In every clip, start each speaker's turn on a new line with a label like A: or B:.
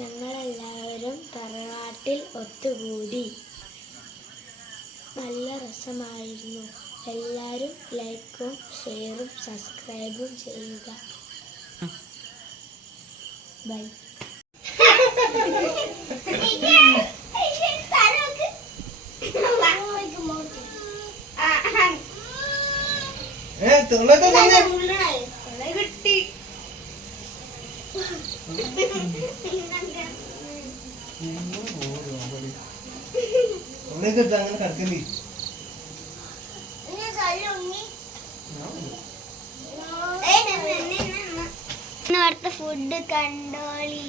A: ഞങ്ങളെല്ലാവരും തറവാട്ടിൽ ഒത്തുകൂടി. നല്ല രസമായിരുന്നു. എല്ലാവരും ലൈക്കും ഷെയറും സബ്സ്ക്രൈബും ചെയ്യുക. ബൈ.
B: ഏ തുള്ളൊക്കെ അങ്ങനെ കിടക്കണ്ടി
A: അവിടുത്തെ ഫുഡ് കണ്ടോളി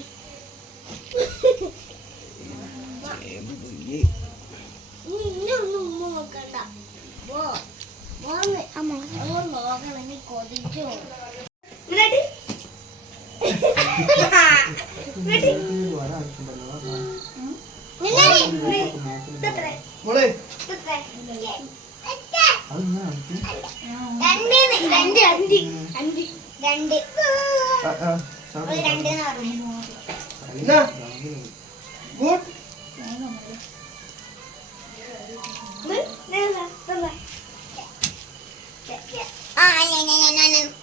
A: നോക്കണ്ട നോക്കണമെങ്കിൽ കൊതിച്ചോ. ആ ഞാൻ ഞാൻ ഞാൻ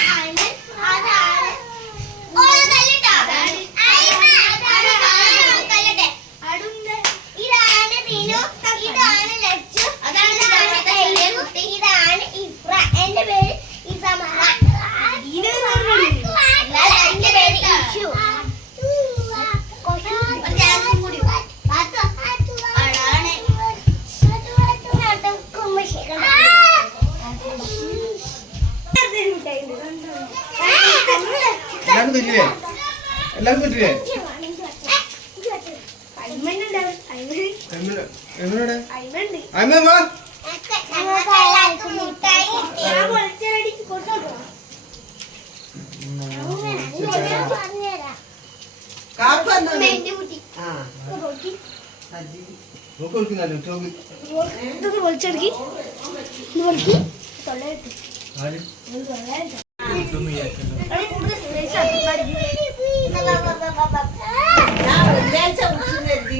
B: എല്ലാവർക്കും തെറ്റില്ലേ? എല്ലാവർക്കും
A: തെറ്റില്ലേ? ൊളിച്ചെടുക്കി തൊള്ളയിട്ട്
B: వెళ్ళాల్సా
A: వచ్చింది